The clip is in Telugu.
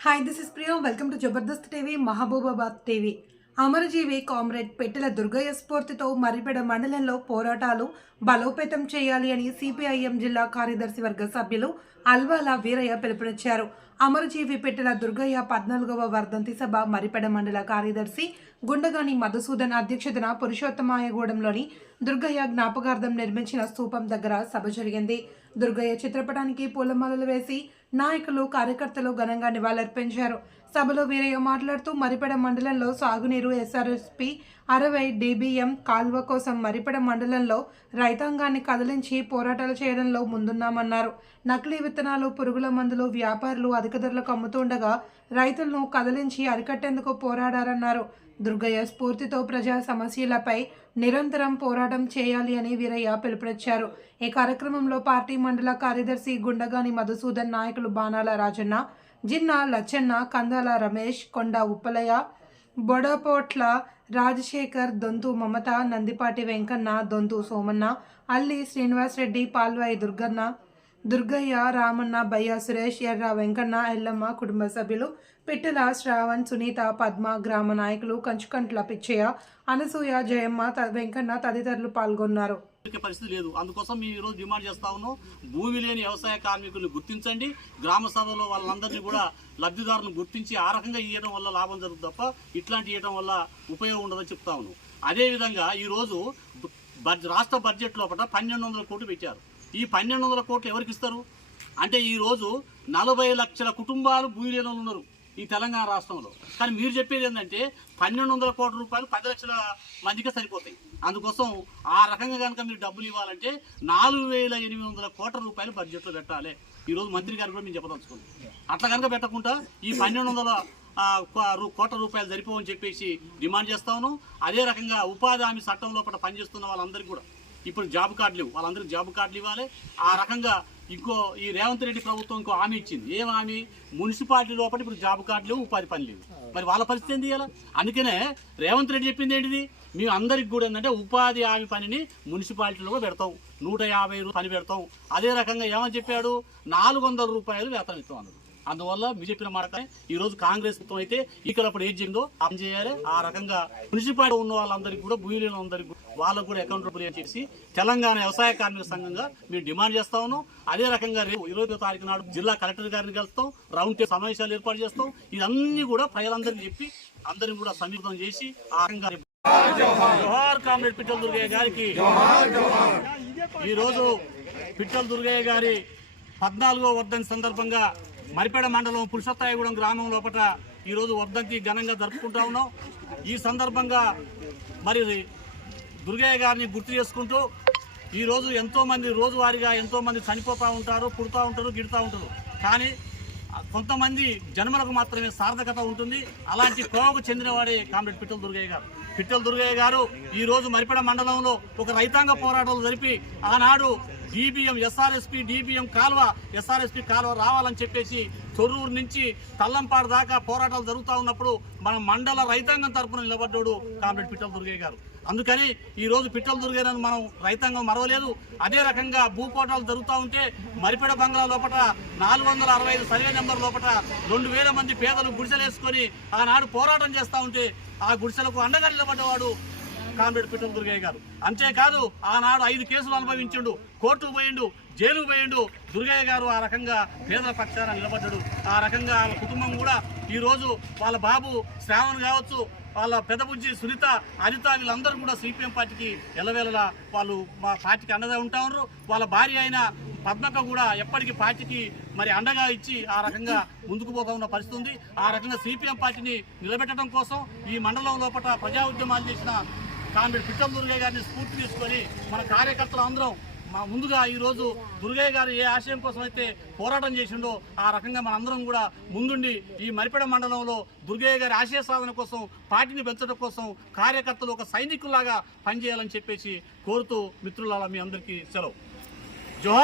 Hi this is Priya welcome to Jabardasth TV Mahabubabad TV Amarajeevi comrade Pettela Durgaiah స్ఫూర్తితో మరిపెడ మండలంలో పోరాటాలు బలోపేతం చేయాలి అని సిపిఐఎం జిల్లా కార్యదర్శి వర్గ సభ్యులు అల్వాల వీరయ్య పిలుపునిచ్చారు. అమరజీవి పెట్టెల దుర్గయ్య పద్నాలుగవ వర్ధంతి సభ మరిపెడ మండల కార్యదర్శి గుండగాని మధుసూదన్ అధ్యక్షతన పురుషోత్తమాయగూడెంలోని దుర్గయ్య జ్ఞాపకార్థం నిర్మించిన స్థూపం దగ్గర సభ జరిగింది. దుర్గయ్య చిత్రపటానికి పూలమాలలు వేసి నాయకులు కార్యకర్తలు ఘనంగా నివాళులర్పించారు. సభలో వీరయ్య మాట్లాడుతూ మరిపెడ మండలంలో సాగునీరు ఎస్ఆర్ఎస్పి అరవై డీబీఎం కాల్వ కోసం మరిపెడ మండలంలో రైతాంగాన్ని కదిలించి పోరాటాలు చేయడంలో ముందున్నామన్నారు. నకిలీ విత్తనాలు పురుగుల మందులు వ్యాపారులు అధిక ధరలకు అమ్ముతుండగా రైతులను కదిలించి అరికట్టేందుకు పోరాడారన్నారు. దుర్గయ్య స్ఫూర్తితో ప్రజా సమస్యలపై నిరంతరం పోరాటం చేయాలి అని వీరయ్య పిలుపునిచ్చారు. ఈ కార్యక్రమంలో పార్టీ మండల కార్యదర్శి గుండగాని మధుసూదన్ నాయకులు బాణాల రాజన్న జిన్నా లచ్చన్న కందాల రమేష్ కొండ ఉప్పలయ్య బొడపోట్ల రాజశేఖర్ దొంతు మమత నందిపాటి వెంకన్న దొంతు సోమన్న అల్లి శ్రీనివాసరెడ్డి పాల్వాయి దుర్గన్న దుర్గయ్య రామన్న భయ్య సురేష్ ఎర్ర వెంకన్న ఎల్లమ్మ కుటుంబ సభ్యులు పిట్టల శ్రావణ్ సునీత పద్మ గ్రామ నాయకులు కంచుకంట్ల పిచ్చయ్య అనసూయ జయమ్మ త- వెంకన్న తదితరులు పాల్గొన్నారు. పరిస్థితి లేదు. అందుకోసం మేము ఈరోజు డిమాండ్ చేస్తా ఉన్నాం. భూమి లేని వ్యవసాయ కార్మికులను గుర్తించండి. గ్రామ సభలో వాళ్ళందరినీ కూడా లబ్ధిదారులను గుర్తించి ఆ రకంగా ఇవ్వడం వల్ల లాభం జరుగుతుంది తప్ప ఇట్లాంటి ఇవ్వడం వల్ల ఉపయోగం ఉండదని చెప్తా ఉన్నాం. అదేవిధంగా ఈరోజు బడ్జెట్ రాష్ట్ర బడ్జెట్ లోపల పన్నెండు వందల కోట్లు పెట్టారు. ఈ పన్నెండు వందల కోట్లు ఎవరికి ఇస్తారు? అంటే ఈరోజు నలభై లక్షల కుటుంబాలు భూమి లేని వాళ్ళు ఉన్నారు. ఈ తెలంగాణ రాష్ట్రంలో. కానీ మీరు చెప్పేది ఏంటంటే పన్నెండు వందల కోట్ల రూపాయలు పది లక్షల మందికి సరిపోతాయి. అందుకోసం ఆ రకంగా కనుక మీరు డబ్బులు ఇవ్వాలంటే నాలుగు వేల ఎనిమిది వందల కోట్ల రూపాయలు బడ్జెట్లో పెట్టాలి. ఈరోజు మంత్రి గారు కూడా మేము చెప్పదలుచుకోండి అట్లా కనుక పెట్టకుండా ఈ పన్నెండు వందల రూ- కోట్ల రూపాయలు సరిపోవని చెప్పేసి డిమాండ్ చేస్తా ఉన్నాం. అదే రకంగా ఉపాధి హామీ చట్టం లోపల పనిచేస్తున్న వాళ్ళందరికీ కూడా. ఇప్పుడు జాబ్ కార్డులు ఇవ్వు వాళ్ళందరికీ జాబ్ కార్డులు ఇవ్వాలి. ఆ రకంగా ఇంకో ఈ రేవంత్ రెడ్డి ప్రభుత్వం ఇంకో హామీ ఇచ్చింది. ఏం హామీ? మున్సిపాలిటీ లోపల ఇప్పుడు జాబ్ కార్డులు ఉపాధి పని లేవు మరి వాళ్ళ పరిస్థితి ఏంది ఇలా అందుకనే రేవంత్ రెడ్డి చెప్పింది ఏంటిది? మేము అందరికి కూడా ఏంటంటే ఉపాధి హామీ పనిని మున్సిపాలిటీలో పెడతాం. నూట యాభై రూపాయలు పని పెడతాం. అదే రకంగా ఏమని చెప్పాడు? నాలుగు వందల రూపాయలు వేతనం ఇస్తాం అన్నాడు. అందువల్ల మీరు చెప్పిన మాట ఈ రోజు కాంగ్రెస్ అయితే ఇక్కడ అప్పుడు ఏం చేయందో ఆన్ చేయాలి. ఆ రకంగా మున్సిపాలిటీ ఉన్న వాళ్ళందరికీ కూడా భూమి లేని అందరికీ వాళ్ళకు కూడా అకౌంటబుల్ అని చేసి తెలంగాణ వ్యవసాయ కార్మిక సంఘంగా మేము డిమాండ్ చేస్తా ఉన్నాం. అదే రకంగా రేపు ఇరవై తారీఖు నాడు జిల్లా కలెక్టర్ గారిని కలుస్తాం. రౌండ్ టేబుల్ సమావేశాలు ఏర్పాటు చేస్తాం. ఇదన్నీ కూడా ప్రజలందరికీ చెప్పి అందరిని కూడా సమీపం చేసి ఆ రకంగా జోహార్ కామ్రేడ్ పిట్టల దుర్గయ్య గారికి ఈ రోజు పిట్టల దుర్గయ్య గారి పద్నాలుగో వర్ధని సందర్భంగా మరిపేడ మండలం పురుషోత్తాయగూడెం గ్రామం లోపల ఈరోజు వర్ధంతి ఘనంగా జరుపుకుంటా ఉన్నాం. ఈ సందర్భంగా మరి దుర్గయ్య గారిని గుర్తు చేసుకుంటూ ఈరోజు ఎంతోమంది రోజువారీగా ఎంతోమంది చనిపోతూ ఉంటారు పుడతా ఉంటారు గిడుతూ ఉంటారు. కానీ కొంతమంది జన్మలకు మాత్రమే సార్థకత ఉంటుంది. అలాంటి కోవకు చెందినవాడే కామ్రేడ్ పిట్టల దుర్గయ్య గారు. పిట్టల దుర్గయ్య గారు ఈ రోజు మరిపెడ మండలంలో ఒక రైతాంగ పోరాటాలు జరిపి ఆనాడు డిబిఎం ఎస్ఆర్ఎస్పి డిబిఎం కాల్వ ఎస్ఆర్ఎస్పి కాల్వ రావాలని చెప్పేసి తొర్రూరు నుంచి తల్లంపాడు దాకా పోరాటాలు జరుగుతూ ఉన్నప్పుడు మన మండల రైతాంగం తరపున నిలబడ్డాడు కామ్రేడ్ పిట్టల దుర్గయ్య గారు. అందుకని ఈ రోజు పిట్టల దుర్గయ్యను మనం రైతాంగం మరవలేదు. అదే రకంగా భూకోటాలు జరుగుతూ ఉంటే మరిపెడ బంగ్లా లోపల నాలుగు వందల అరవై ఐదు సర్వే నెంబర్ లోపల రెండు వేల మంది పేదలు గుడిసెలేసుకొని ఆనాడు పోరాటం చేస్తూ ఉంటే ఆ గుడిసెలకు అండగా నిలబడ్డవాడు కామ్రేడ్ పిట్టల దుర్గయ్య గారు. అంతేకాదు ఆనాడు ఐదు కేసులు అనుభవించిండు కోర్టుకు పోయిండు జైలుకు పోయిండు దుర్గయ్య గారు ఆ రకంగా పేదల పక్షాన నిలబడ్డాడు. ఆ రకంగా వాళ్ళ కుటుంబం కూడా ఈరోజు వాళ్ళ బాబు శ్రావణ్ కావచ్చు వాళ్ళ పెదబుజ్జి సునీత అనిత వీళ్ళందరూ కూడా సిపిఎం పార్టీకి ఎలవేళలా వాళ్ళు మా పార్టీకి అండగా ఉంటా ఉన్నారు. వాళ్ళ భార్య అయిన పద్మక కూడా ఎప్పటికీ పార్టీకి మరి అండగా ఇచ్చి ఆ రకంగా ముందుకు పోతా ఉన్న పరిస్థితి ఉంది. ఆ రకంగా సిపిఎం పార్టీని నిలబెట్టడం కోసం ఈ మండలం లోపల ప్రజా ఉద్యమాలు చేసిన కామ్రేడ్ పిట్టం దుర్గయ్య గారిని స్ఫూర్తి తీసుకొని మన కార్యకర్తలు అందరం మా ముందుగా ఈరోజు దుర్గయ్య గారు ఏ ఆశయం కోసం అయితే పోరాటం చేసిండో ఆ రకంగా మనందరం కూడా ముందుండి ఈ మరిపెడ మండలంలో దుర్గయ్య గారి ఆశయ సాధన కోసం పార్టీని పెంచడం కోసం కార్యకర్తలు ఒక సైనికుల్లాగా పనిచేయాలని చెప్పేసి కోరుతూ మిత్రులలా మీ అందరికీ సెలవు. జోహార్!